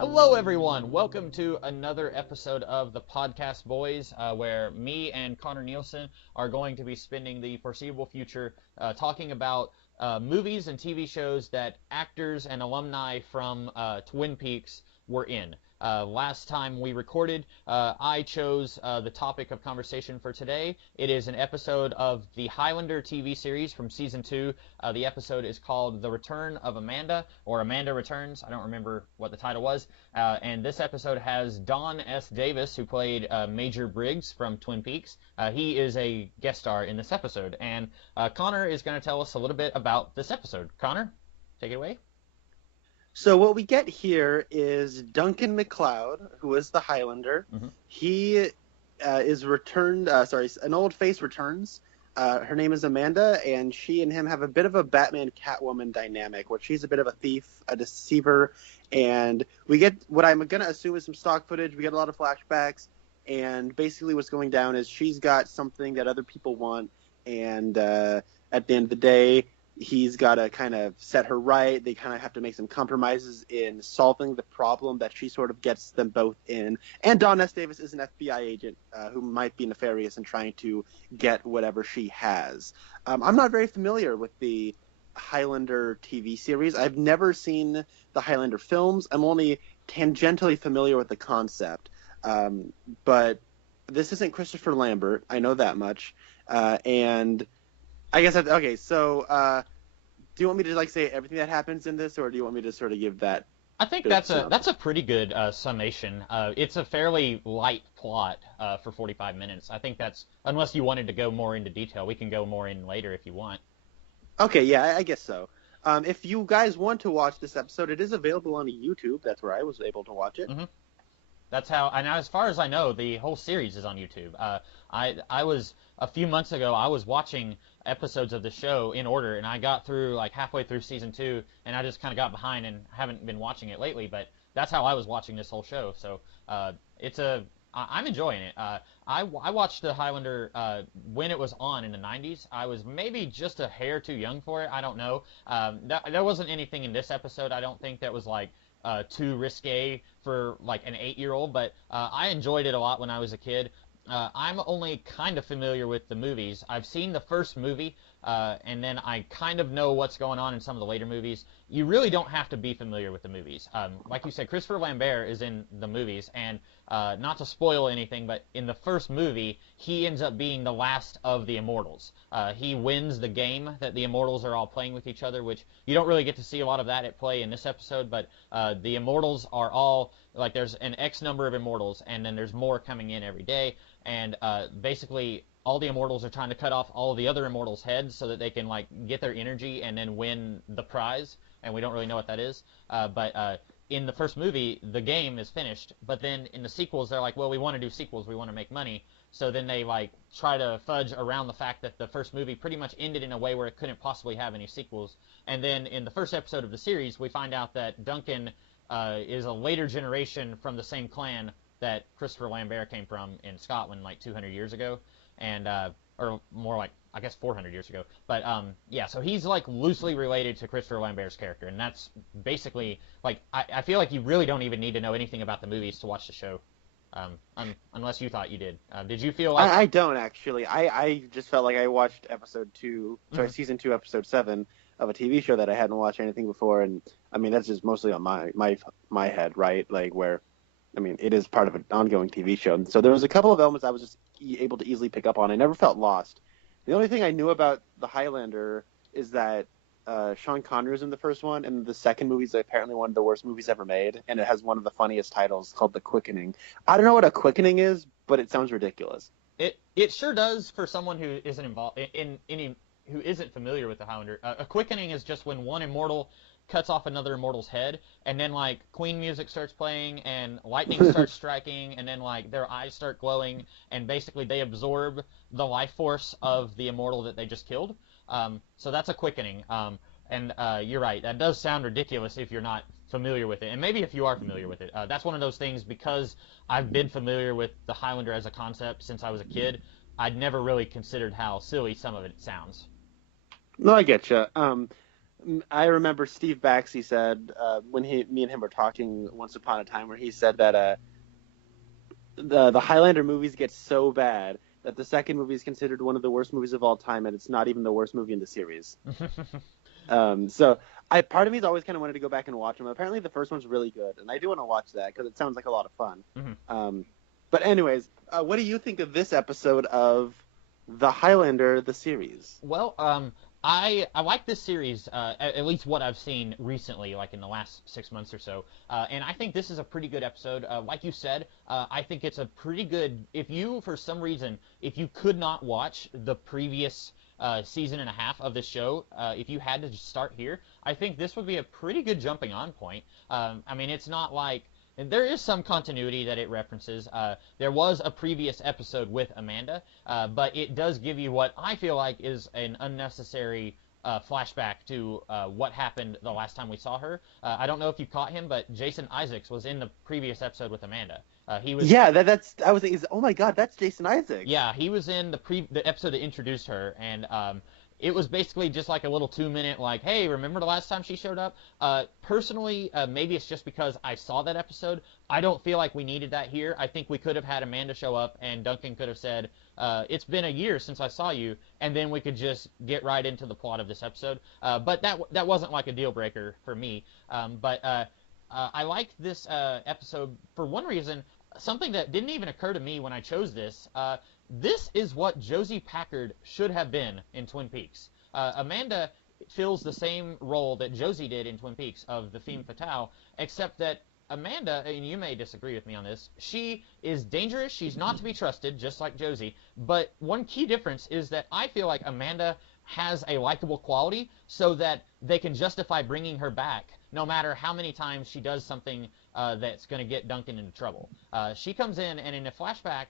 Hello, everyone. Welcome to another episode of the Podcast Boys, where me and Connor Nielsen are going to be spending the foreseeable future talking about movies and TV shows that actors and alumni from Twin Peaks were in. Last time we recorded, I chose the topic of conversation for today. It is an episode of the Highlander TV series from Season 2. The episode is called The Return of Amanda, or Amanda Returns. I don't remember what the title was. And this episode has Don S. Davis, who played Major Briggs from Twin Peaks. He is a guest star in this episode. And Connor is going to tell us a little bit about this episode. Connor, take it away. So what we get here is Duncan MacLeod, who is the Highlander. Mm-hmm. He is returned. An old face returns. Her name is Amanda, and she and him have a bit of a Batman-Catwoman dynamic, where she's a bit of a thief, a deceiver, and we get what I'm going to assume is some stock footage. We get a lot of flashbacks, and basically what's going down is she's got something that other people want, and at the end of the day, he's got to kind of set her right. They kind of have to make some compromises in solving the problem that she sort of gets them both in. And Don S. Davis is an FBI agent who might be nefarious in trying to get whatever she has. I'm not very familiar with the Highlander TV series. I've never seen the Highlander films. I'm only tangentially familiar with the concept. But this isn't Christopher Lambert. I know that much. And I guess okay. So, do you want me to say everything that happens in this, or do you want me to sort of give that? I think that's a pretty good summation. It's a fairly light plot for 45 minutes. I think that's, unless you wanted to go more into detail, we can go more in later if you want. Okay, yeah, I guess so. If you guys want to watch this episode, it is available on YouTube. That's where I was able to watch it. Mm-hmm. That's how, and as far as I know, the whole series is on YouTube. I was, a few months ago, I was watching episodes of the show in order, and I got through, halfway through Season 2, and I just kind of got behind and haven't been watching it lately, but that's how I was watching this whole show, so I'm enjoying it. I watched the Highlander when it was on in the 90s. I was maybe just a hair too young for it, I don't know. There wasn't anything in this episode, I don't think, that was, too risque for an 8-year-old, but I enjoyed it a lot when I was a kid. I'm only kind of familiar with the movies. I've seen the first movie, and then I kind of know what's going on in some of the later movies. You really don't have to be familiar with the movies. Like you said, Christopher Lambert is in the movies, and not to spoil anything, but in the first movie, he ends up being the last of the Immortals. He wins the game that the Immortals are all playing with each other, which you don't really get to see a lot of that at play in this episode, but the Immortals are all, there's an X number of Immortals, and then there's more coming in every day, and basically all the Immortals are trying to cut off all of the other Immortals' heads so that they can get their energy and then win the prize, and we don't really know what that is. But in the first movie, the game is finished, but then in the sequels, they're well, we want to do sequels, we want to make money, so then they try to fudge around the fact that the first movie pretty much ended in a way where it couldn't possibly have any sequels. And then in the first episode of the series, we find out that Duncan is a later generation from the same clan that Christopher Lambert came from in Scotland 200 years ago, and or more I guess 400 years ago. But yeah, so he's loosely related to Christopher Lambert's character, and that's basically I feel like you really don't even need to know anything about the movies to watch the show, unless you thought you did. Did you feel I don't actually. I just felt like I watched Season 2, Episode 7 of a TV show that I hadn't watched anything before, and I mean that's just mostly on my head, right? Where, I mean, it is part of an ongoing TV show. And so there was a couple of elements I was just able to easily pick up on. I never felt lost. The only thing I knew about the Highlander is that Sean Connery was in the first one, and the second movie is apparently one of the worst movies ever made, and it has one of the funniest titles called The Quickening. I don't know what a quickening is, but it sounds ridiculous. It sure does for someone who isn't involved who isn't familiar with the Highlander. A quickening is just when one immortal cuts off another immortal's head, and then Queen music starts playing, and lightning starts striking, and then their eyes start glowing, and basically they absorb the life force of the immortal that they just killed. So that's a quickening. And you're right, that does sound ridiculous if you're not familiar with it, and maybe if you are familiar with it. That's one of those things, because I've been familiar with the Highlander as a concept since I was a kid, I'd never really considered how silly some of it sounds. No, I get you. I remember Steve Baxley said when me and him were talking once upon a time, where he said that the Highlander movies get so bad that the second movie is considered one of the worst movies of all time, and it's not even the worst movie in the series. So part of me has always kind of wanted to go back and watch them. Apparently, the first one's really good, and I do want to watch that because it sounds like a lot of fun. Mhm. But anyways, what do you think of this episode of the Highlander, the series? Well, I like this series, at least what I've seen recently, like in the last 6 months or so. And I think this is a pretty good episode. Like you said, I think it's a pretty good. If you, for some reason, if you could not watch the previous season and a half of this show, if you had to just start here, I think this would be a pretty good jumping on point. I mean, it's not like. And there is some continuity that it references. There was a previous episode with Amanda, but it does give you what I feel like is an unnecessary flashback to what happened the last time we saw her. I don't know if you caught him, but Jason Isaacs was in the previous episode with Amanda. He was. Yeah, that's. I was thinking, oh my God, that's Jason Isaacs. Yeah, he was in the episode that introduced her, and it was basically just like a little 2 minute, like, hey, remember the last time she showed up? Personally, maybe it's just because I saw that episode. I don't feel like we needed that here. I think we could have had Amanda show up, and Duncan could have said, it's been a year since I saw you, and then we could just get right into the plot of this episode. But that wasn't like a deal breaker for me. But I liked this episode for one reason. Something that didn't even occur to me when I chose this. This is what Josie Packard should have been in Twin Peaks. Amanda fills the same role that Josie did in Twin Peaks of the femme fatale, except that Amanda, and you may disagree with me on this, she is dangerous. She's not to be trusted, just like Josie. But one key difference is that I feel like Amanda has a likable quality so that they can justify bringing her back no matter how many times she does something that's going to get Duncan into trouble. She comes in, and in a flashback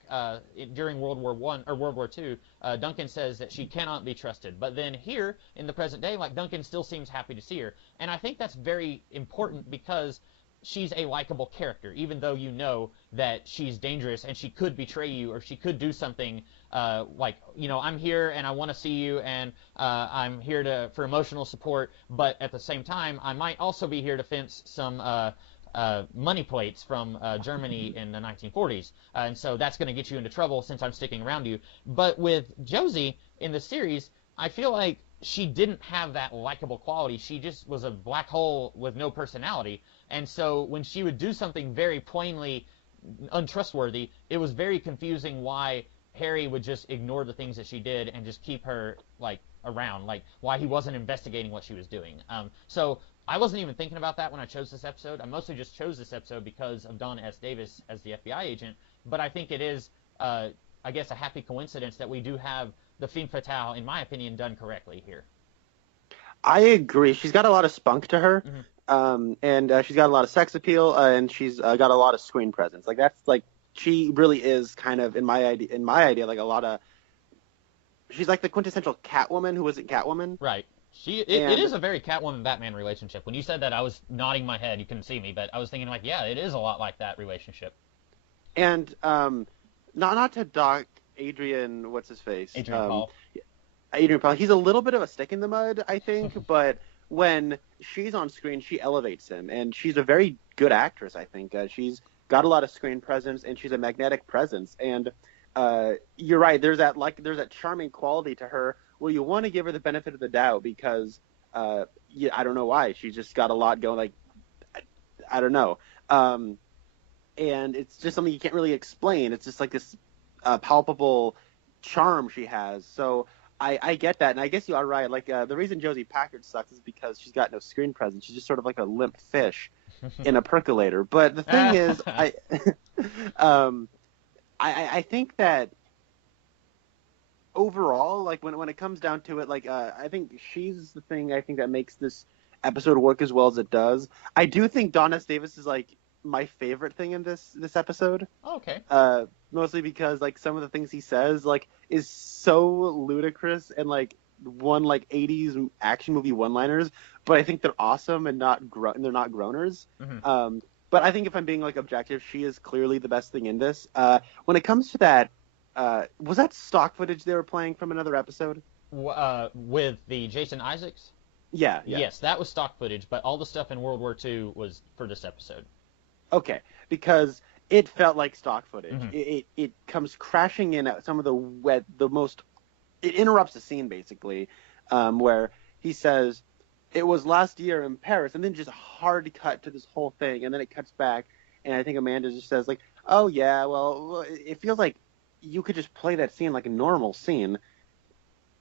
during World War I or World War II, Duncan says that she cannot be trusted. But then here in the present day, like, Duncan still seems happy to see her, and I think that's very important because she's a likable character, even though you know that she's dangerous and she could betray you or she could do something like, I'm here and I want to see you and I'm here for emotional support, but at the same time, I might also be here to fence some money plates from Germany in the 1940s. And so that's going to get you into trouble since I'm sticking around you. But with Josie in the series, I feel like she didn't have that likable quality. She just was a black hole with no personality. And so when she would do something very plainly untrustworthy, it was very confusing why Harry would just ignore the things that she did and just keep her, like, around, like, why he wasn't investigating what she was doing. So I wasn't even thinking about that when I chose this episode. I mostly just chose this episode because of Donna S. Davis as the FBI agent, but I think it is, I guess, a happy coincidence that we do have the femme fatale, in my opinion, done correctly here. I agree. She's got a lot of spunk to her, Mm-hmm. and she's got a lot of sex appeal, and she's got a lot of screen presence. Like, that's like, she really is kind of in my idea like a lot of. She's like the quintessential Catwoman who isn't Catwoman. Right. It is a very Catwoman-Batman relationship. When you said that, I was nodding my head. You couldn't see me, but I was thinking, like, yeah, it is a lot like that relationship. And not to dock Adrian, what's his face? Adrian Paul. Adrian Paul. He's a little bit of a stick in the mud, I think, but when she's on screen, she elevates him, and she's a very good actress, I think. She's got a lot of screen presence, and she's a magnetic presence. And you're right. There's that charming quality to her where you want to give her the benefit of the doubt because I don't know why. She's just got a lot going. Like, I don't know. And it's just something you can't really explain. It's just like this palpable charm she has. So I get that, and I guess you are right. Like, the reason Josie Packard sucks is because she's got no screen presence. She's just sort of like a limp fish in a percolator. But the thing is, I think that overall, like, when it comes down to it, like, I think she's the thing I think that makes this episode work as well as it does. I do think Don S. Davis is, like, my favorite thing in this episode. Oh, okay. Mostly because, like, some of the things he says, like, is so ludicrous and, like, 80s action movie one-liners, but I think they're awesome and they're not groaners. Mm-hmm. But I think if I'm being, like, objective, she is clearly the best thing in this. When it comes to that, was that stock footage they were playing from another episode? With the Jason Isaacs? Yeah, yeah. Yes, that was stock footage, but all the stuff in World War II was for this episode. Okay, because it felt like stock footage. Hmm. It comes crashing in at some of the most. It interrupts the scene basically, where he says, "It was last year in Paris," and then just a hard cut to this whole thing, and then it cuts back, and I think Amanda just says like, "Oh yeah, well, it feels like you could just play that scene like a normal scene,"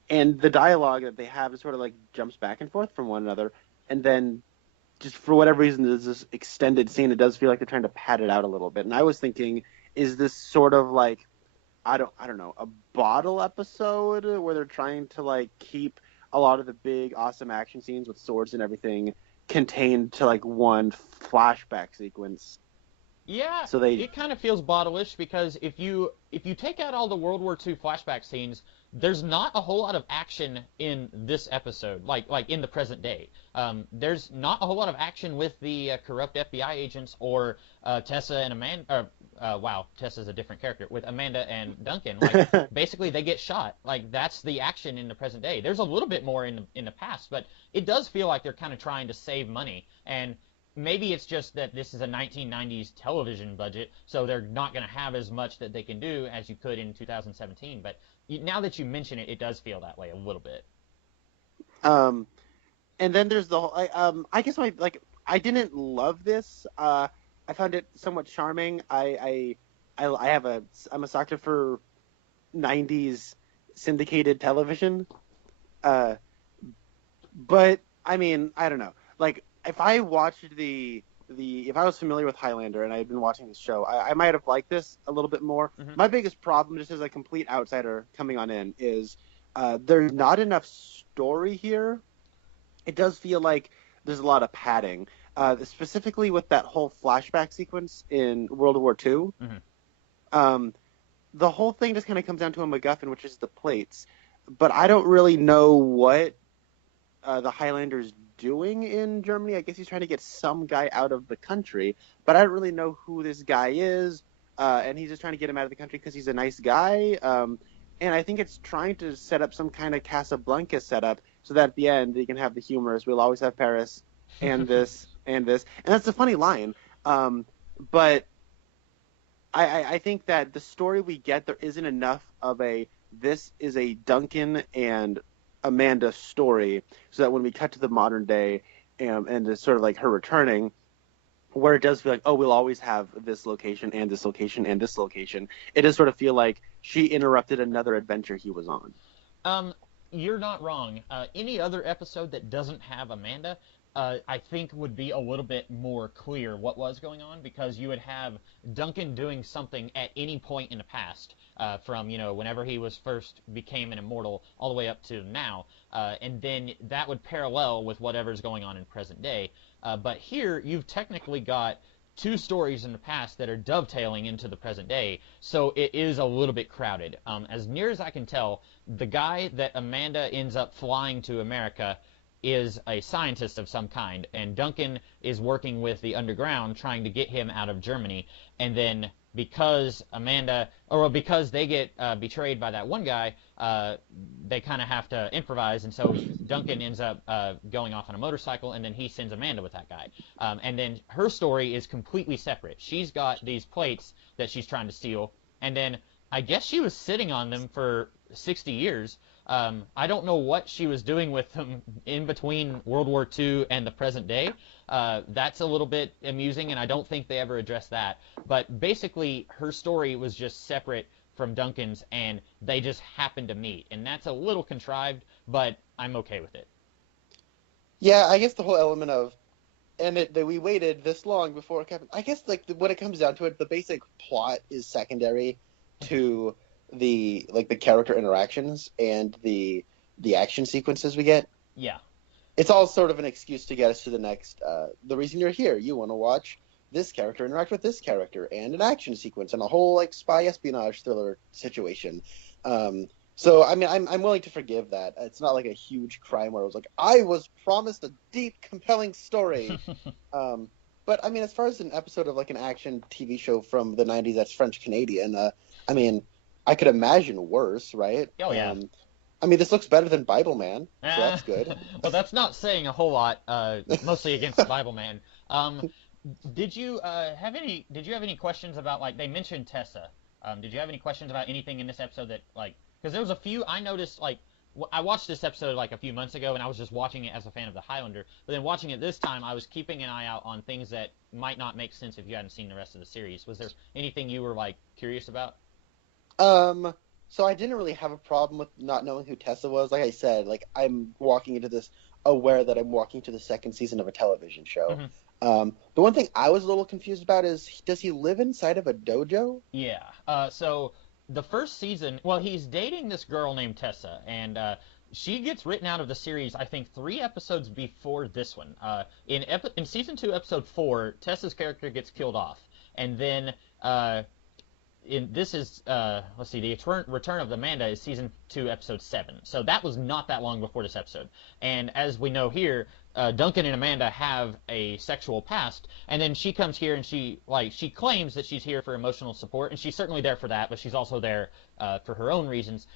and the dialogue that they have is sort of like jumps back and forth from one another, and then just for whatever reason, there's this extended scene. It does feel like they're trying to pad it out a little bit. And I was thinking, is this sort of like I don't know, a bottle episode where they're trying to like keep a lot of the big awesome action scenes with swords and everything contained to like one flashback sequence. Yeah, So they it kind of feels bottle-ish because if you take out all the World War II flashback scenes, there's not a whole lot of action in this episode, like in the present day. There's not a whole lot of action with the corrupt FBI agents or Tessa and Amanda. Wow, Tessa's a different character with Amanda and Duncan. Like basically they get shot. Like that's the action in the present day. There's a little bit more in the past, but it does feel like they're kind of trying to save money and maybe it's just that this is a 1990s television budget, so they're not going to have as much that they can do as you could in 2017. But now that you mention it, it does feel that way a little bit. um and then there's the whole I guess my like I didn't love this. I found it somewhat charming. I have a I'm a sucker for 90s syndicated television. Uh, but I mean, I don't know. Like if I watched the if I was familiar with Highlander and I had been watching this show, I might have liked this a little bit more. Hmm. My biggest problem, just as a complete outsider coming on in, is there's not enough story here. It does feel like there's a lot of padding, specifically with that whole flashback sequence in World War II. Hmm. Um, the whole thing just kind of comes down to a MacGuffin, which is the plates. But I don't really know what the Highlander's doing in Germany. I guess he's trying to get some guy out of the country, but I don't really know who this guy is. And he's just trying to get him out of the country because he's a nice guy. And I think it's trying to set up some kind of Casablanca setup so that at the end they can have the humorous, we'll always have Paris and this and this. And that's a funny line. But I think that the story we get, there isn't enough of this is a Duncan and Amanda story, so that when we cut to the modern day and it's sort of like her returning, where it does feel like, oh, we'll always have this location and this location and this location, it does sort of feel like she interrupted another adventure he was on. Um, you're not wrong. Any other episode that doesn't have Amanda, I think would be a little bit more clear what was going on because you would have Duncan doing something at any point in the past, from whenever he was first became an immortal all the way up to now, and then that would parallel with whatever's going on in present day. But here you've technically got two stories in the past that are dovetailing into the present day, so it is a little bit crowded. As near as I can tell, the guy that Amanda ends up flying to America is a scientist of some kind, and Duncan is working with the underground trying to get him out of Germany. And then because because they get betrayed by that one guy, they kind of have to improvise, and so Duncan ends up going off on a motorcycle, and then he sends Amanda with that guy. And then her story is completely separate. She's got these plates that she's trying to steal, and then I guess she was sitting on them for 60 years. I don't know what she was doing with them in between World War II and the present day. That's a little bit amusing, and I don't think they ever addressed that. But basically, her story was just separate from Duncan's, and they just happened to meet. And that's a little contrived, but I'm okay with it. Yeah, I guess the whole element of that we waited this long before it happened. I guess like when it comes down to it, the basic plot is secondary to the character interactions and the action sequences we get. Yeah. It's all sort of an excuse to get us to the next. The reason you're here, you want to watch this character interact with this character and an action sequence and a whole like spy espionage thriller situation. So I mean, I'm willing to forgive that. It's not like a huge crime where I was like, I was promised a deep, compelling story. But I mean, as far as an episode of like an action TV show from the '90s that's French Canadian, I mean, I could imagine worse, right? Oh yeah. I mean, this looks better than Bible Man, so Uh, that's good. well, that's not saying a whole lot. Mostly against Bible Man. Um, Did you have any questions about like they mentioned Tessa? Did you have any questions about anything in this episode that like because there was a few I noticed like I watched this episode like a few months ago and I was just watching it as a fan of the Highlander, but then watching it this time I was keeping an eye out on things that might not make sense if you hadn't seen the rest of the series. Was there anything you were like curious about? Um, so I didn't really have a problem with not knowing who Tessa was. Like I said, like I'm walking into this aware that I'm walking to the second season of a television show. Hmm. The one thing I was a little confused about is does he live inside of a dojo? Yeah. So the first season, well, he's dating this girl named Tessa, and she gets written out of the series, I think, 3 episodes before this one. In season 2, episode 4, Tessa's character gets killed off, and then uh, in this is let's see, the return of Amanda is season 2, episode 7. So that was not that long before this episode. And as we know here, Duncan and Amanda have a sexual past, and then she comes here and she claims that she's here for emotional support, and she's certainly there for that, but she's also there for her own reasons.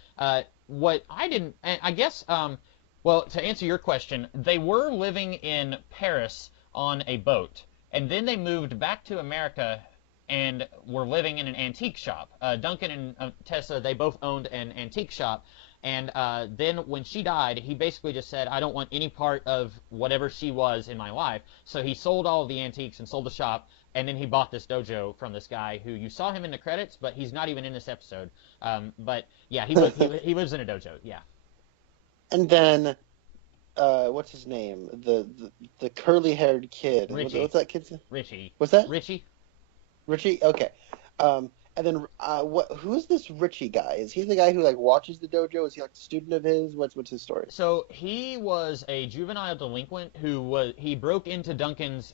What I didn't, and I guess, well, to answer your question, they were living in Paris on a boat, and then they moved back to America and were living in an antique shop. Duncan and Tessa, they both owned an antique shop. And then when she died, he basically just said, I don't want any part of whatever she was in my life. So he sold all of the antiques and sold the shop. And then he bought this dojo from this guy who you saw him in the credits, but he's not even in this episode. But yeah, he lives in a dojo. Yeah. And then what's his name? The curly haired kid. Richie. What's that kid's name? Richie. What's that? Richie. Richie? Okay. And then who's this Richie guy? Is he the guy who like watches the dojo? Is he like a student of his? What's his story? So he was a juvenile delinquent he broke into Duncan's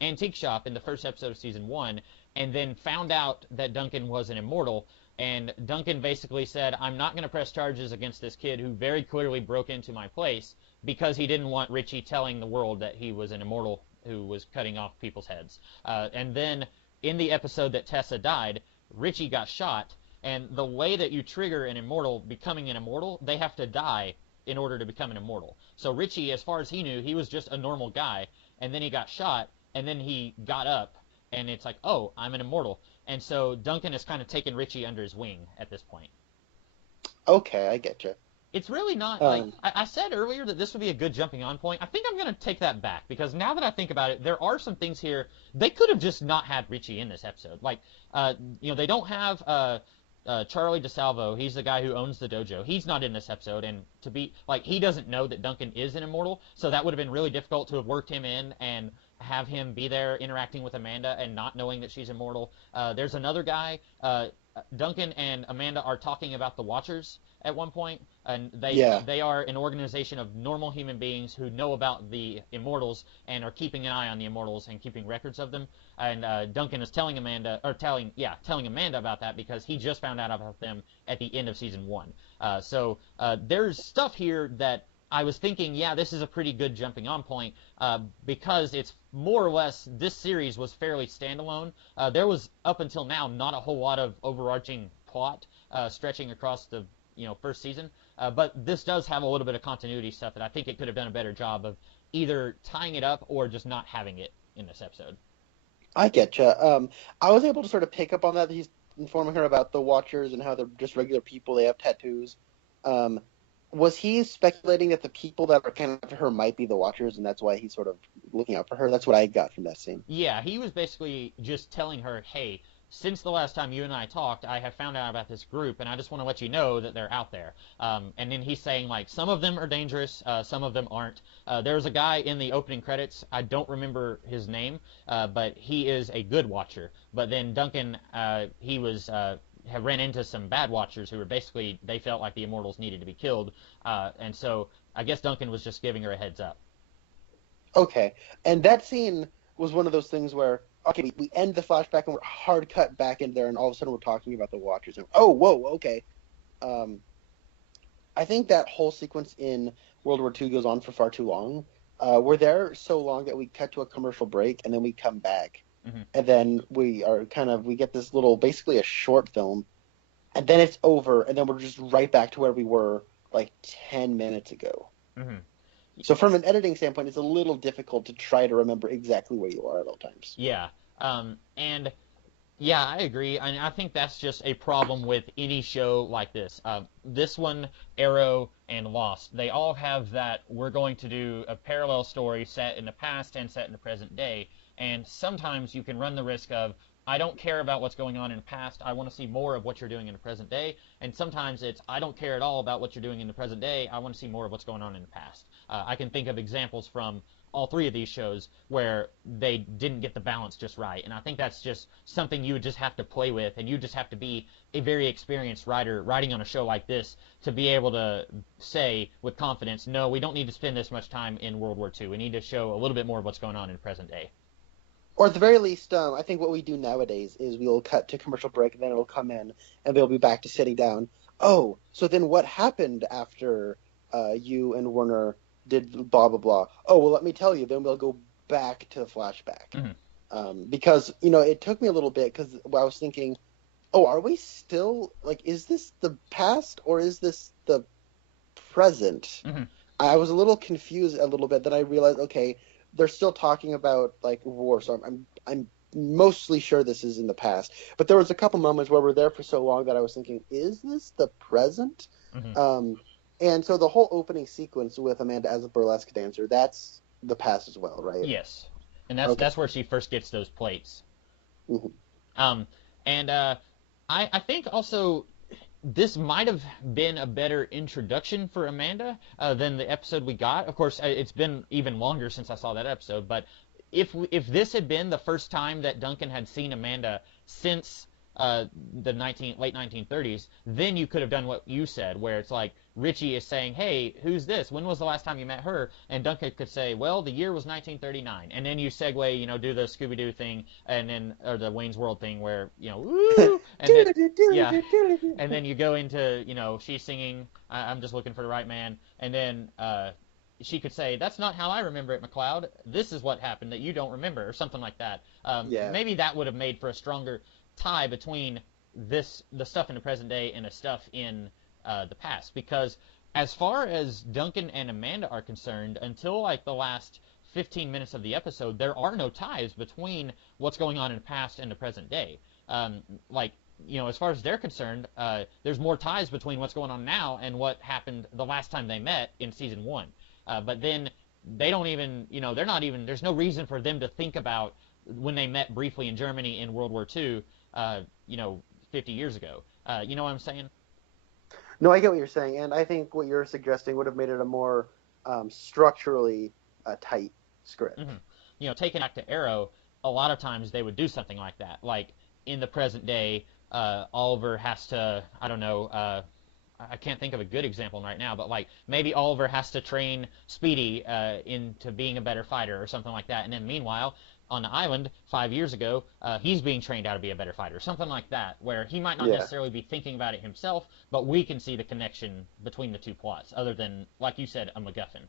antique shop in the first episode of season 1, and then found out that Duncan was an immortal. And Duncan basically said, I'm not going to press charges against this kid who very clearly broke into my place because he didn't want Richie telling the world that he was an immortal who was cutting off people's heads. And then in the episode that Tessa died, Richie got shot, and the way that you trigger an immortal becoming an immortal, they have to die in order to become an immortal. So Richie, as far as he knew, he was just a normal guy, and then he got shot, and then he got up, and it's like, oh, I'm an immortal. And so Duncan has kind of taken Richie under his wing at this point. Okay, I get you. It's really not like I said earlier that this would be a good jumping on point. I think I'm going to take that back because now that I think about it, there are some things here they could have just not had Richie in this episode. Like, they don't have Charlie DeSalvo. He's the guy who owns the dojo. He's not in this episode, and to be like, he doesn't know that Duncan is an immortal. So that would have been really difficult to have worked him in and have him be there interacting with Amanda and not knowing that she's immortal. There's another guy. Duncan and Amanda are talking about the Watchers at one point, and they are an organization of normal human beings who know about the immortals and are keeping an eye on the immortals and keeping records of them. And Duncan is telling Amanda about that because he just found out about them at the end of season 1. So there's stuff here that I was thinking, yeah, this is a pretty good jumping on point because it's more or less this series was fairly standalone. There was up until now not a whole lot of overarching plot stretching across the first season, but this does have a little bit of continuity stuff that I think it could have done a better job of either tying it up or just not having it in this episode. I get you. I was able to sort of pick up on that. He's informing her about the Watchers and how they're just regular people. They have tattoos. Was he speculating that the people that are kind of after her might be the Watchers, and that's why he's sort of looking out for her? That's what I got from that scene. Yeah, he was basically just telling her, hey, since the last time you and I talked, I have found out about this group, and I just want to let you know that they're out there. And then he's saying, like, some of them are dangerous, some of them aren't. There's a guy in the opening credits, I don't remember his name, but he is a good Watcher. But then Duncan, he was... have ran into some bad Watchers who were basically, they felt like the Immortals needed to be killed, and so I guess Duncan was just giving her a heads up. Okay, and that scene was one of those things where, okay, we end the flashback and we're hard cut back in there, and all of a sudden we're talking about the Watchers. And, oh, whoa, okay. I think that whole sequence in World War II goes on for far too long. We're there so long that we cut to a commercial break, and then we come back. Mm-hmm. And then we get this little, basically a short film, and then it's over, and then we're just right back to where we were like 10 minutes ago. Hmm. So from an editing standpoint, it's a little difficult to try to remember exactly where you are at all times. Yeah. And yeah, I agree. I think that's just a problem with any show like this. This one, Arrow, and Lost, they all have that we're going to do a parallel story set in the past and set in the present day. And sometimes you can run the risk of, I don't care about what's going on in the past. I want to see more of what you're doing in the present day. And sometimes it's, I don't care at all about what you're doing in the present day. I want to see more of what's going on in the past. I can think of examples from all three of these shows where they didn't get the balance just right. And I think that's just something you would just have to play with, and you just have to be a very experienced writer writing on a show like this to be able to say with confidence, no, we don't need to spend this much time in World War II. We need to show a little bit more of what's going on in present day. Or at the very least, I think what we do nowadays is we'll cut to commercial break, and then it'll come in, and they'll be back to sitting down. Oh, so then what happened after you and Werner did blah, blah, blah? Oh, well, let me tell you. Then we'll go back to the flashback. Because, it took me a little bit because I was thinking, oh, are we still, like, is this the past or is this the present? I was a little confused a little bit. Then I realized, okay, they're still talking about like war, so I'm mostly sure this is in the past. But there was a couple moments where we're there for so long that I was thinking, is this the present? And so the whole opening sequence with Amanda as a burlesque dancer, that's the past as well, right? Yes, and that's where she first gets those plates. And I think also this might have been a better introduction for Amanda than the episode we got. Of course, it's been even longer since I saw that episode, but if this had been the first time that Duncan had seen Amanda since the late 1930s, then you could have done what you said, where it's like Richie is saying, hey, who's this? When was the last time you met her? And Duncan could say, well, the year was 1939. And then you segue, do the Scooby-Doo thing, and then, or the Wayne's World thing where, woo! And then, yeah. And then you go into, she's singing, I'm just looking for the right man. And then she could say, that's not how I remember it, McLeod. This is what happened that you don't remember, or something like that. Maybe that would have made for a stronger tie between the stuff in the present day and the stuff in the past, because as far as Duncan and Amanda are concerned, until like the last 15 minutes of the episode, there are no ties between what's going on in the past and the present day. As far as they're concerned, there's more ties between what's going on now and what happened the last time they met in season 1. But then they don't even, they're not even, there's no reason for them to think about when they met briefly in Germany in World War II, 50 years ago. You know what I'm saying? No, I get what you're saying, and I think what you're suggesting would have made it a more structurally tight script. Taking back to Arrow, a lot of times they would do something like that. Like, in the present day, Oliver has to, I don't know, I can't think of a good example right now, but like maybe Oliver has to train Speedy into being a better fighter or something like that. And then meanwhile, on the island 5 years ago, he's being trained how to be a better fighter, something like that, where he might not necessarily be thinking about it himself, but we can see the connection between the two plots, other than, like you said, a MacGuffin.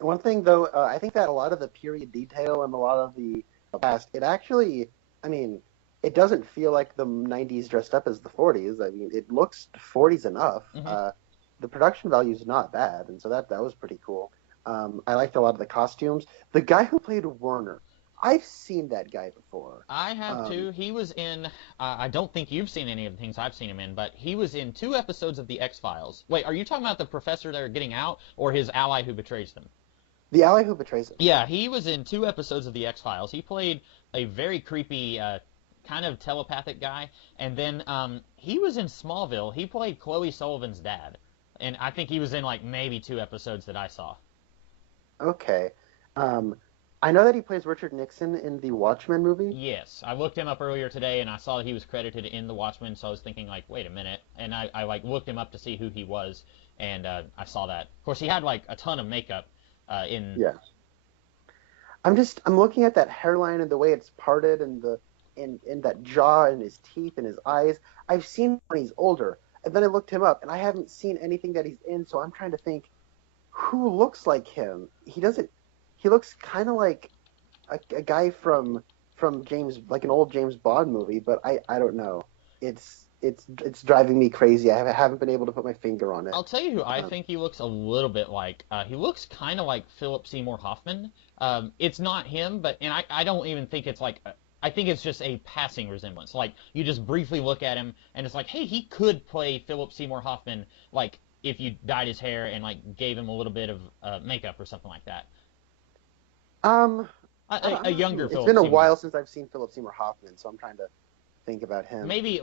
One thing, though, I think that a lot of the period detail and a lot of the past, it actually, it doesn't feel like the 90s dressed up as the 40s. It looks 40s enough. The production value is not bad, and so that was pretty cool. I liked a lot of the costumes. The guy who played Werner, I've seen that guy before. I have too. He was in, I don't think you've seen any of the things I've seen him in, but he was in 2 episodes of The X-Files. Wait, are you talking about the professor they're getting out, or his ally who betrays them? The ally who betrays them. Yeah, he was in 2 episodes of The X-Files. He played a very creepy, kind of telepathic guy, and then he was in Smallville. He played Chloe Sullivan's dad, and I think he was in like maybe 2 episodes that I saw. Okay. I know that he plays Richard Nixon in the Watchmen movie. Yes. I looked him up earlier today, and I saw that he was credited in the Watchmen, so I was thinking, like, wait a minute. And I like, looked him up to see who he was, and I saw that. Of course, he had, like, a ton of makeup in... Yeah. I'm looking at that hairline and the way it's parted and in that jaw and his teeth and his eyes. I've seen him when he's older, and then I looked him up, and I haven't seen anything that he's in, so I'm trying to think, who looks like him? He looks kind of like a guy from James, like an old James Bond movie, but I don't know. It's it's driving me crazy. I haven't been able to put my finger on it. I'll tell you who I think he looks a little bit like. He looks kind of like Philip Seymour Hoffman. It's not him, but I don't even think it's like. I think it's just a passing resemblance. Like you just briefly look at him, and it's like, hey, he could play Philip Seymour Hoffman. Like if you dyed his hair and like gave him a little bit of makeup or something like that. Um, A younger it's Philip been a Seymour. while since I've seen Philip Seymour Hoffman, so I'm trying to think about him. Maybe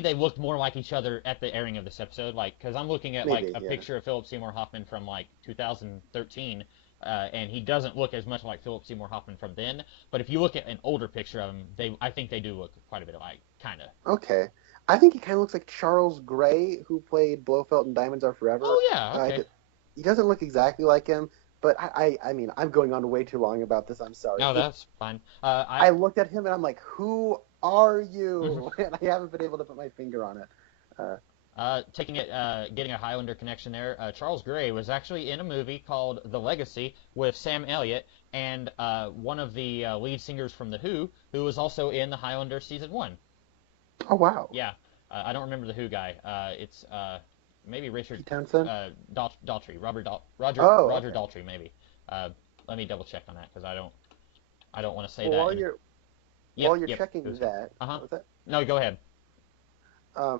they looked more like each other at the airing of this episode, like because I'm looking at like Maybe, a yeah. picture of Philip Seymour Hoffman from like 2013, and he doesn't look as much like Philip Seymour Hoffman from then. But if you look at an older picture of him, I think they do look quite a bit alike, kind of. Okay. I think he kind of looks like Charles Gray, who played Blofeld in Diamonds Are Forever. Oh yeah, okay. He doesn't look exactly like him, but I mean, I'm going on way too long about this. I'm sorry. No, that's fine. I looked at him and I'm like, who are you? And I haven't been able to put my finger on it. Getting a Highlander connection there. Charles Gray was actually in a movie called The Legacy with Sam Elliott and one of the lead singers from The Who was also in the Highlander season 1. Oh, wow. Yeah, I don't remember the Who guy. It's maybe Richard Pete Townsend? Daltrey, Roger okay. Daltrey, maybe. Let me double check on that because I don't want to say Well, that. While you're checking that, uh-huh. what was that? No, go ahead.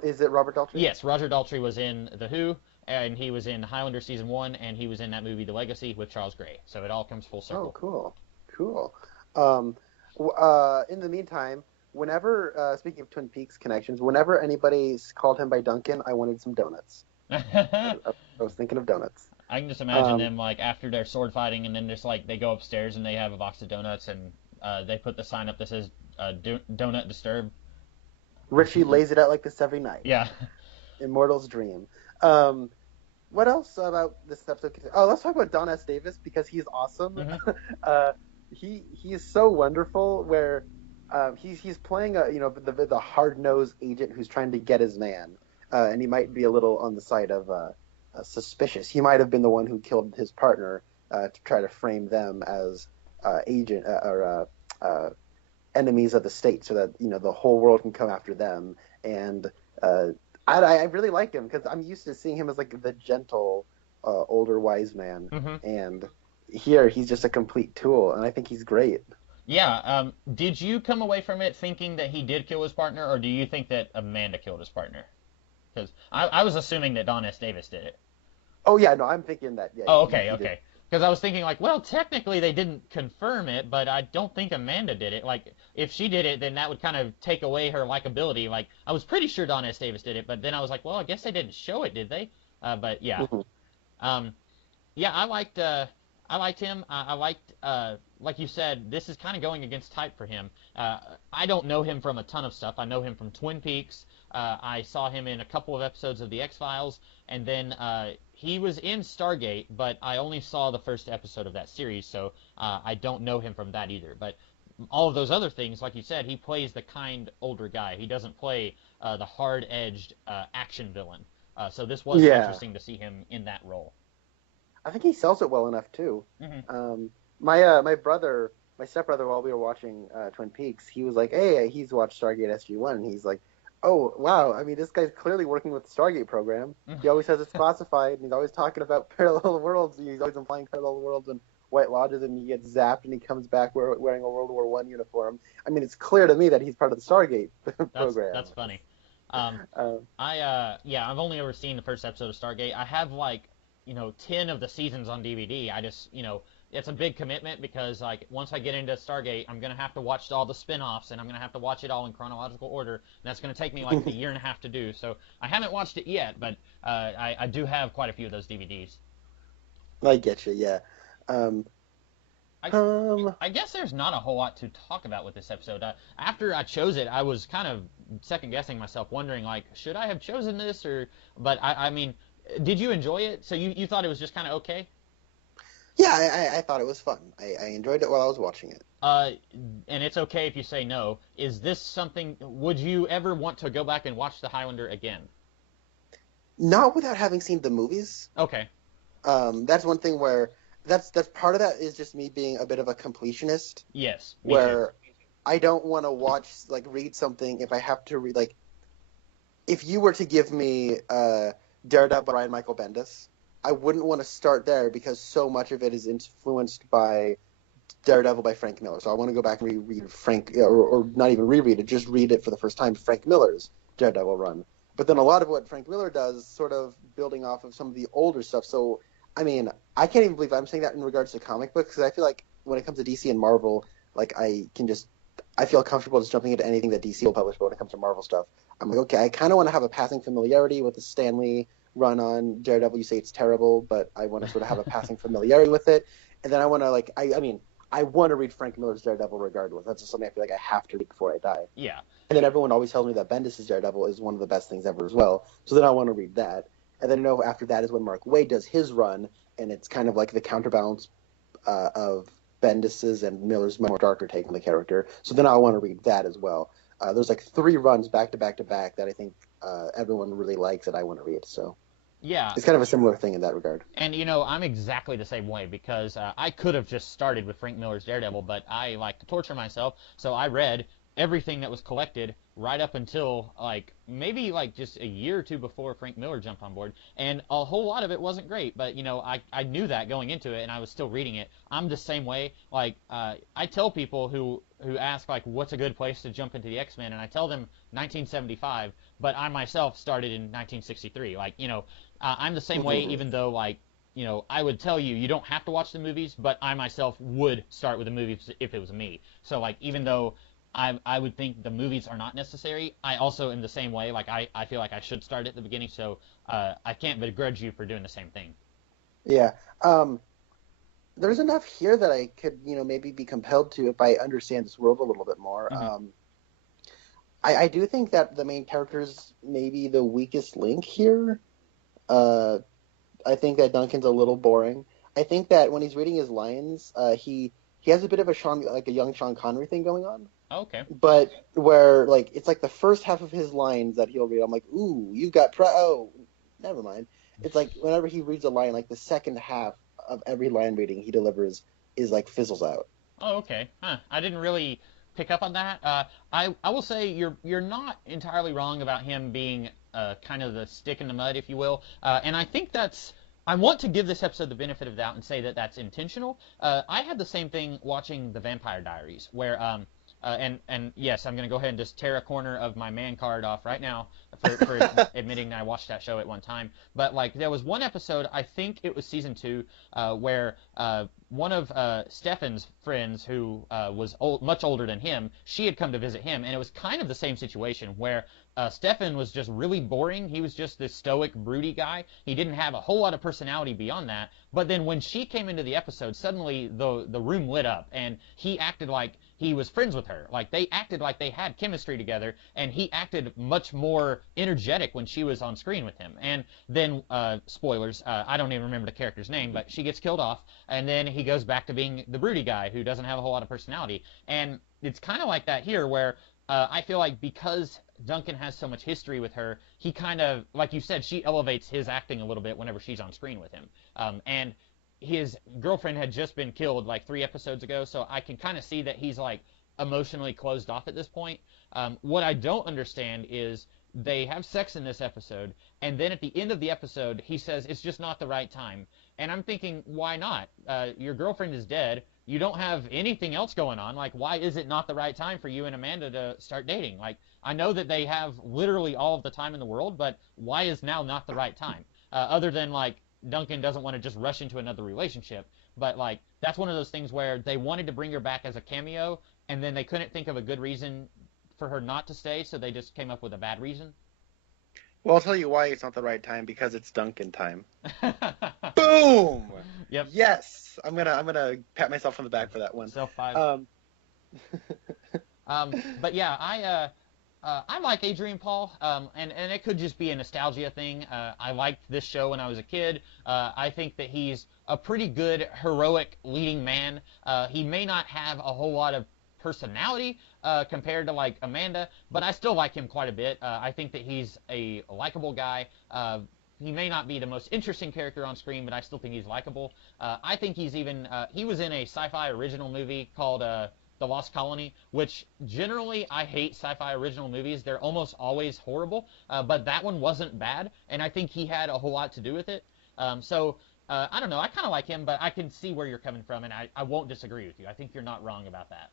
Is it Robert Daltrey? Yes, Roger Daltrey was in The Who, and he was in Highlander season 1, and he was in that movie The Legacy with Charles Gray. So it all comes full circle. Oh, cool. In the meantime, whenever, speaking of Twin Peaks connections, whenever anybody called him by Duncan, I wanted some donuts. I was thinking of donuts. I can just imagine them like after their sword fighting, and then just like they go upstairs and they have a box of donuts, and they put the sign up that says "Donut Disturbed." Richie lays it out like this every night. Yeah. Immortal's dream. What else about this episode? Oh, let's talk about Don S. Davis because he's awesome. Mm-hmm. He is so wonderful. Where he's playing the hard nosed agent who's trying to get his man, and he might be a little on the side of suspicious. He might have been the one who killed his partner to try to frame them as agent or enemies of the state, so that the whole world can come after them. And I really like him because I'm used to seeing him as like the gentle older wise man, and here he's just a complete tool, and I think he's great. Yeah. Did you come away from it thinking that he did kill his partner, or do you think that Amanda killed his partner? Because I was assuming that Don S. Davis did it. Oh yeah, no, I'm thinking that. Yeah. Oh, okay. Because I was thinking like, well, technically they didn't confirm it, but I don't think Amanda did it. Like, if she did it, then that would kind of take away her likability. Like, I was pretty sure Don S. Davis did it, but then I was like, well, I guess they didn't show it, did they? But yeah. Yeah, I liked him. I liked, like you said, this is kind of going against type for him. I don't know him from a ton of stuff. I know him from Twin Peaks. I saw him in a couple of episodes of The X-Files, and then he was in Stargate, but I only saw the first episode of that series, so I don't know him from that either. But all of those other things, like you said, he plays the kind older guy. He doesn't play the hard-edged action villain. So this was interesting to see him in that role. I think he sells it well enough too. My stepbrother, while we were watching Twin Peaks, he was like, "Hey, he's watched Stargate SG-1," and he's like, "Oh, wow! I mean, this guy's clearly working with the Stargate program. He always says it's classified, and he's always talking about parallel worlds. He's always implying parallel worlds and White Lodges, and he gets zapped, and he comes back wearing a World War I uniform. I mean, it's clear to me that he's part of the Stargate program." That's funny. I've only ever seen the first episode of Stargate. I have 10 of the seasons on DVD. I just, it's a big commitment because, like, once I get into Stargate, I'm going to have to watch all the spin-offs, and I'm going to have to watch it all in chronological order, and that's going to take me, like, a year and a half to do. So I haven't watched it yet, but I do have quite a few of those DVDs. I get you, yeah. I guess there's not a whole lot to talk about with this episode. After I chose it, I was kind of second-guessing myself, wondering, like, should I have chosen this? But I mean, did you enjoy it? So you thought it was just kind of okay? Yeah, I thought it was fun. I enjoyed it while I was watching it. And it's okay if you say no. Is this something, would you ever want to go back and watch The Highlander again? Not without having seen the movies. Okay. That's one thing where, that's part of that is just me being a bit of a completionist. Yes. Where I don't want to read something if I have to read, if you were to give me Daredevil by Brian Michael Bendis, I wouldn't want to start there because so much of it is influenced by Daredevil by Frank Miller. So I want to go back and reread Frank, or not even reread it, just read it for the first time, Frank Miller's Daredevil run. But then a lot of what Frank Miller does is sort of building off of some of the older stuff. So, I mean, I can't even believe I'm saying that in regards to comic books, because I feel like when it comes to DC and Marvel, like I feel comfortable just jumping into anything that DC will publish, but when it comes to Marvel stuff, I'm like, okay, I kind of want to have a passing familiarity with the Stan Lee run on Daredevil. You say it's terrible, but I want to sort of have a passing familiarity with it. And then I want to, like, I mean, I want to read Frank Miller's Daredevil regardless. That's just something I feel like I have to read before I die. Yeah. And then everyone always tells me that Bendis' Daredevil is one of the best things ever as well. So then I want to read that. And then, after that is when Mark Waid does his run, and it's kind of like the counterbalance of Bendis's and Miller's more darker take on the character. So then I want to read that as well. There's like 3 runs back to back to back that I think everyone really likes that I want to read. So yeah, it's kind of a similar thing in that regard. And I'm exactly the same way because I could have just started with Frank Miller's Daredevil, but I like to torture myself, so I read everything that was collected right up until maybe just a year or two before Frank Miller jumped on board, and a whole lot of it wasn't great, but I knew that going into it, and I was still reading it. I'm the same way. I tell people who ask what's a good place to jump into the X-Men, and I tell them 1975, but I myself started in 1963. I'm the same way, even though I would tell you don't have to watch the movies, but I myself would start with the movies if it was me. So even though I would think the movies are not necessary, I also am the same way. I feel like I should start at the beginning, so I can't begrudge you for doing the same thing. Yeah. There's enough here that I could, maybe be compelled to if I understand this world a little bit more. Mm-hmm. I do think that the main character's maybe the weakest link here. I think that Duncan's a little boring. I think that when he's reading his lines, he has a bit of a young Sean Connery thing going on. Okay. But where it's the first half of his lines that he'll read, I'm like, ooh, you got never mind. It's whenever he reads a line, the second half of every line reading he delivers is fizzles out. Oh, okay. Huh. I didn't really pick up on that. I will say you're not entirely wrong about him being kind of the stick in the mud, if you will. And I think I want to give this episode the benefit of the doubt and say that that's intentional. I had the same thing watching The Vampire Diaries, where and yes, I'm going to go ahead and just tear a corner of my man card off right now for admitting that I watched that show at one time. But there was one episode, I think it was season 2, where one of Stefan's friends, who was much older than him, she had come to visit him, and it was kind of the same situation where Stefan was just really boring. He was just this stoic, broody guy. He didn't have a whole lot of personality beyond that. But then when she came into the episode, suddenly the room lit up, and he acted like he was friends with her. They acted like they had chemistry together, and he acted much more energetic when she was on screen with him. And then, spoilers, I don't even remember the character's name, but she gets killed off, and then he goes back to being the broody guy who doesn't have a whole lot of personality. And it's kind of like that here, where I feel like because Duncan has so much history with her, he kind of, like you said, she elevates his acting a little bit whenever she's on screen with him. And his girlfriend had just been killed 3 episodes ago, so I can kind of see that he's emotionally closed off at this point. What I don't understand is they have sex in this episode, and then at the end of the episode, he says it's just not the right time. And I'm thinking, why not? Your girlfriend is dead. You don't have anything else going on. Why is it not the right time for you and Amanda to start dating? I know that they have literally all of the time in the world, but why is now not the right time? Other than, Duncan doesn't want to just rush into another relationship. But, that's one of those things where they wanted to bring her back as a cameo, and then they couldn't think of a good reason for her not to stay, so they just came up with a bad reason. Well, I'll tell you why it's not the right time, because it's Duncan time. Boom! Yep. Yes! I'm gonna pat myself on the back for that one. Self-5. But yeah, I like Adrian Paul, and it could just be a nostalgia thing. I liked this show when I was a kid. I think that he's a pretty good, heroic leading man. He may not have a whole lot of personality compared to Amanda, but I still like him quite a bit. I think that he's a likable guy. He may not be the most interesting character on screen, but I still think he's likable. I think he's even he was in a sci-fi original movie called The The Lost Colony, which generally I hate sci-fi original movies. They're almost always horrible, but that one wasn't bad, and I think he had a whole lot to do with it. I don't know. I kind of like him, but I can see where you're coming from, and I won't disagree with you. I think you're not wrong about that.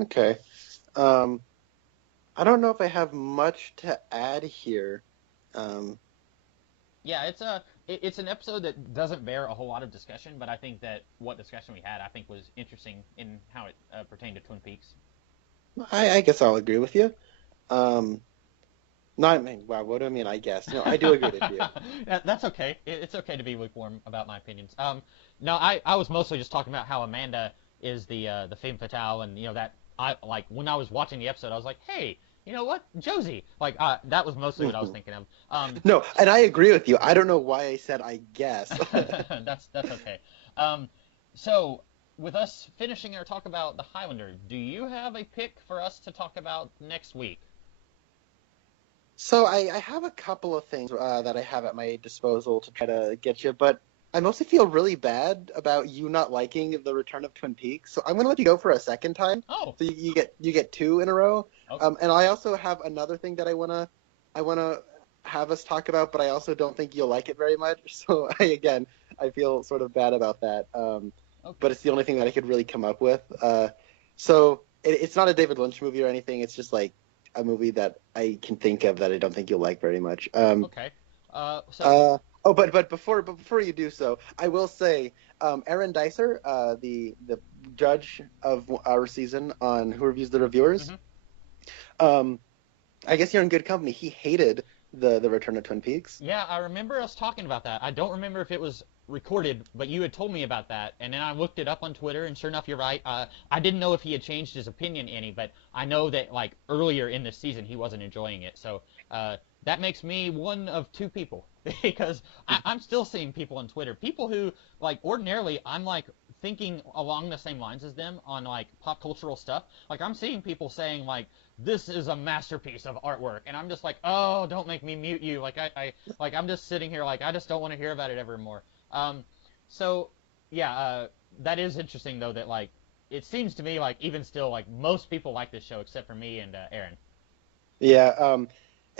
Okay. I don't know if I have much to add here. Yeah, it's an episode that doesn't bear a whole lot of discussion, but I think that what discussion we had, I think, was interesting in how it pertained to Twin Peaks. I guess I'll agree with you. Not, wow, what do I mean? I guess. No, I do agree with you. That's okay. It's okay to be lukewarm about my opinions. No, I was mostly just talking about how Amanda is the femme fatale, and that I like when I was watching the episode, I was like, hey, you know what, Josie? Like that was mostly what I was thinking of. No, and I agree with you. I don't know why I said I guess. That's okay. So with us finishing our talk about the Highlander, do you have a pick for us to talk about next week? So I have a couple of things that I have at my disposal to try to get you, but I mostly feel really bad about you not liking the Return of Twin Peaks. So I'm going to let you go for a second time. Oh. So you get two in a row. Okay. And I also have another thing that I wanna have us talk about, but I also don't think you'll like it very much. So I feel sort of bad about that. Okay. But it's the only thing that I could really come up with. So it's not a David Lynch movie or anything. It's just like a movie that I can think of that I don't think you'll like very much. Okay. But before you do so, I will say, Aaron Dicer, the judge of our season on Who Reviews the Reviewers, I guess you're in good company. He hated the Return of Twin Peaks. Yeah, I remember us talking about that. I don't remember if it was recorded, but you had told me about that, and then I looked it up on Twitter, and sure enough, you're right. I didn't know if he had changed his opinion any, but I know that like earlier in this season he wasn't enjoying it. So that makes me one of two people because I'm still seeing people on Twitter, people who like ordinarily I'm like thinking along the same lines as them on like pop cultural stuff. Like I'm seeing people saying like this is a masterpiece of artwork, and I'm just like, oh, don't make me mute you. Like I'm just sitting here like I just don't want to hear about it ever more. That is interesting though that like it seems to me like even still like most people like this show except for me and Aaron. Yeah,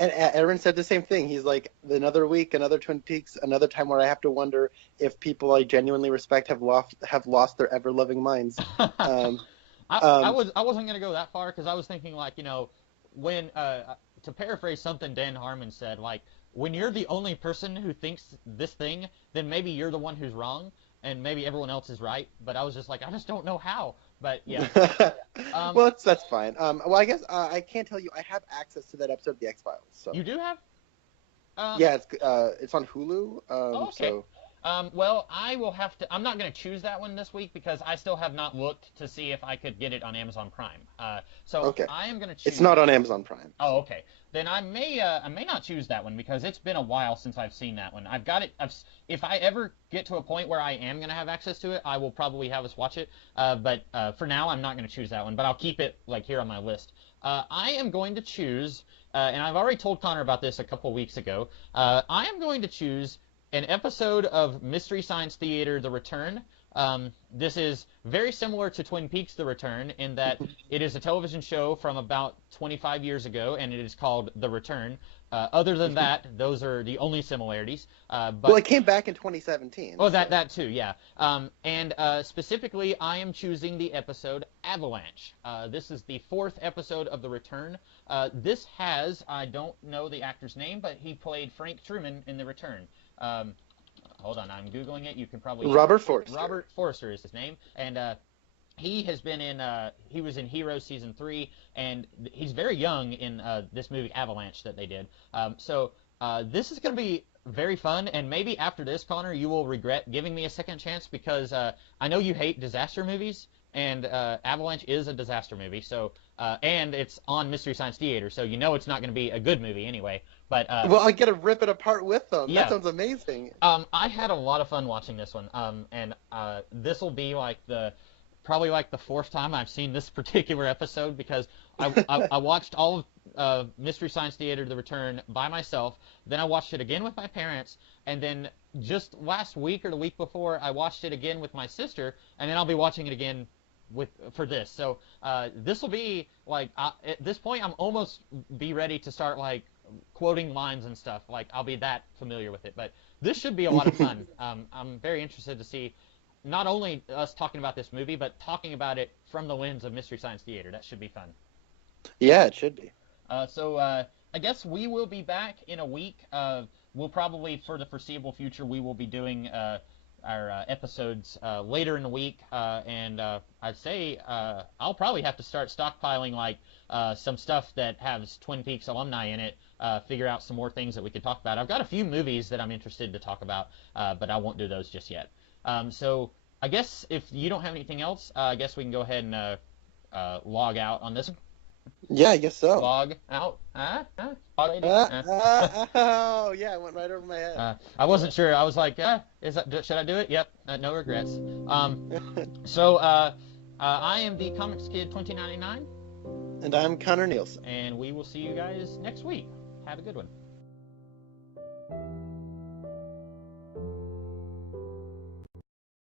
and Aaron said the same thing. He's like, another week, another Twin Peaks, another time where I have to wonder if people I genuinely respect have lost their ever loving minds. I wasn't gonna go that far because I was thinking like when to paraphrase something Dan Harmon said, like when you're the only person who thinks this thing, then maybe you're the one who's wrong and maybe everyone else is right. But I was just like, I just don't know how. But yeah. Well, that's fine. Well, I guess I can't tell you. I have access to that episode of the X-Files. So. You do have? Yeah, it's on Hulu. Okay. So. Well, I will have to. I'm not going to choose that one this week because I still have not looked to see if I could get it on Amazon Prime. Okay. I am going to choose. It's not on Amazon Prime. Oh, okay. Then I may not choose that one because it's been a while since I've seen that one. I've got it. If I ever get to a point where I am going to have access to it, I will probably have us watch it. But for now, I'm not going to choose that one. But I'll keep it like here on my list. I am going to choose, and I've already told Connor about this a couple weeks ago. I am going to choose an episode of Mystery Science Theater: The Return. This is very similar to Twin Peaks: The Return in that it is a television show from about 25 years ago, and it is called The Return. Other than that, those are the only similarities. Well, it came back in 2017. Oh, that too, yeah. And specifically, I am choosing the episode Avalanche. This is the fourth episode of The Return. This has, I don't know the actor's name, but he played Frank Truman in The Return. Hold on, I'm Googling it. You can probably... Robert Forster. Robert Forster is his name. And he has been in... he was in Heroes Season 3, and he's very young in this movie Avalanche that they did. This is going to be very fun, and maybe after this, Connor, you will regret giving me a second chance because I know you hate disaster movies, and Avalanche is a disaster movie, so... and it's on Mystery Science Theater, so you know it's not going to be a good movie anyway. But well, I get to rip it apart with them. Yeah. That sounds amazing. I had a lot of fun watching this one. And this will be like probably like the fourth time I've seen this particular episode because I watched all of Mystery Science Theater: The Return by myself. Then I watched it again with my parents, and then just last week or the week before, I watched it again with my sister, and then I'll be watching it again for this. So this will be like at this point I'm almost be ready to start like quoting lines and stuff. Like I'll be that familiar with it. But this should be a lot of fun. I'm very interested to see not only us talking about this movie, but talking about it from the lens of Mystery Science Theater. That should be fun. Yeah, it should be. So I guess we will be back in a week. We'll probably, for the foreseeable future, we will be doing our episodes later in the week. And I'd say I'll probably have to start stockpiling like some stuff that has Twin Peaks alumni in it. Figure out some more things that we could talk about. I've got a few movies that I'm interested to talk about, but I won't do those just yet. So I guess if you don't have anything else, I guess we can go ahead and log out on this one. Yeah, I guess so. Log out. Log lady? Oh, yeah, it went right over my head. I wasn't sure. I was like, should I do it? Yep. No regrets. So I am the Comics Kid 2099. And I'm Connor Nielsen. And we will see you guys next week. Have a good one.